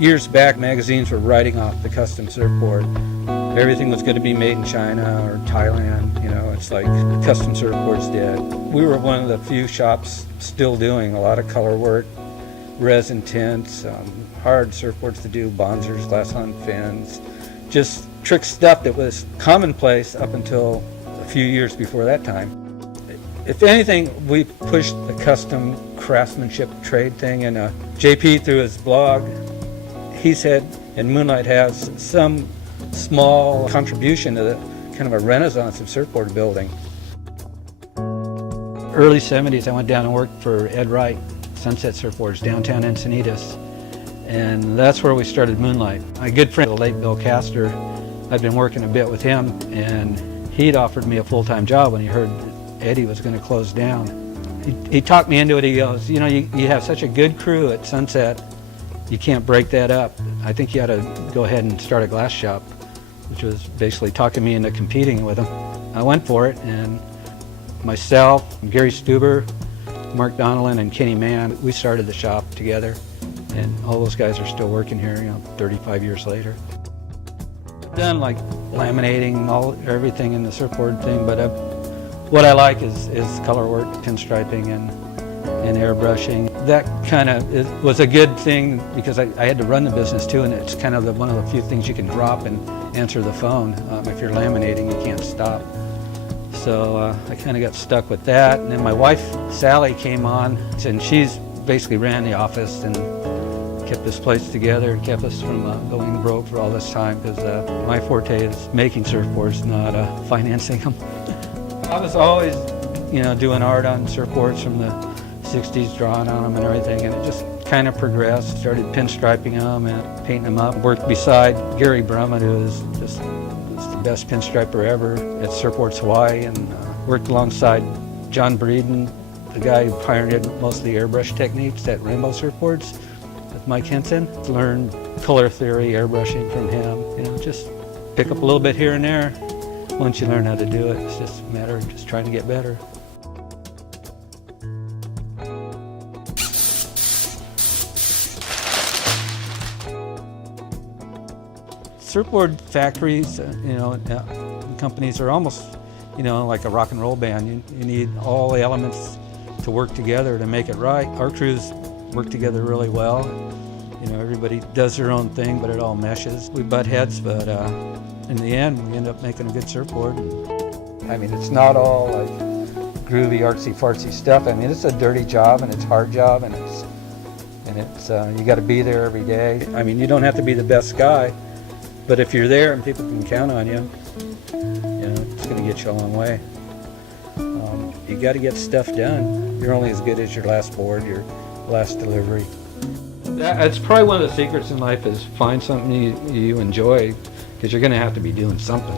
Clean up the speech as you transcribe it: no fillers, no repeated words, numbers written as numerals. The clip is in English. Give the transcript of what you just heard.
Years back, magazines were writing off the custom surfboard. Everything was going to be made in China or Thailand, you know, it's like custom surfboards did. We were one of the few shops still doing a lot of color work, resin tints, hard surfboards to do, bonzers, glass hunt fins, just trick stuff that was commonplace up until a few years before that time. If anything, we pushed the custom craftsmanship trade thing, and JP through his blog, he said, and Moonlight has some small contribution to the kind of a renaissance of surfboard building. Early 70s, I went down and worked for Ed Wright, Sunset Surfboards, downtown Encinitas. And that's where we started Moonlight. My good friend, the late Bill Castor, I'd been working a bit with him, and he'd offered me a full-time job when he heard Eddie was going to close down. He talked me into it. He goes, you know, you have such a good crew at Sunset, you can't break that up. I think you ought to go ahead and start a glass shop, which was basically talking me into competing with him. I went for it, and myself, Gary Stuber, Mark Donnellan, and Kenny Mann, we started the shop together, and all those guys are still working here, you know, 35 years later. I've done like laminating, everything in the surfboard thing, but what I like is color work, pinstriping, and airbrushing. That kind of was a good thing because I had to run the business too, and it's kind of one of the few things you can drop and answer the phone. If you're laminating, you can't stop. So I kind of got stuck with that. And then my wife, Sally, came on, and she's basically ran the office and kept this place together and kept us from going broke for all this time, because my forte is making surfboards, not financing them. I was always, you know, doing art on surfboards from the 60s, drawing on them and everything, and it just kind of progressed. Started pinstriping them and painting them up. Worked beside Gary Brummett, who is just the best pinstriper ever at Surfboards Hawaii, and worked alongside John Breeden, the guy who pioneered most of the airbrush techniques at Rainbow Surfboards with Mike Henson. Learned color theory, airbrushing from him. You know, just pick up a little bit here and there. Once you learn how to do it, it's just a matter of just trying to get better. Surfboard factories, you know, companies are almost, you know, like a rock and roll band. You need all the elements to work together to make it right. Our crews work together really well. You know, everybody does their own thing, but it all meshes. We butt heads, but in the end, we end up making a good surfboard. I mean, it's not all like groovy, artsy-fartsy stuff. I mean, it's a dirty job, and it's a hard job, and it's you got to be there every day. I mean, you don't have to be the best guy, but if you're there and people can count on you, you know, it's going to get you a long way. You got to get stuff done. You're only as good as your last board, your last delivery. That's probably one of the secrets in life, is find something you enjoy, because you're going to have to be doing something.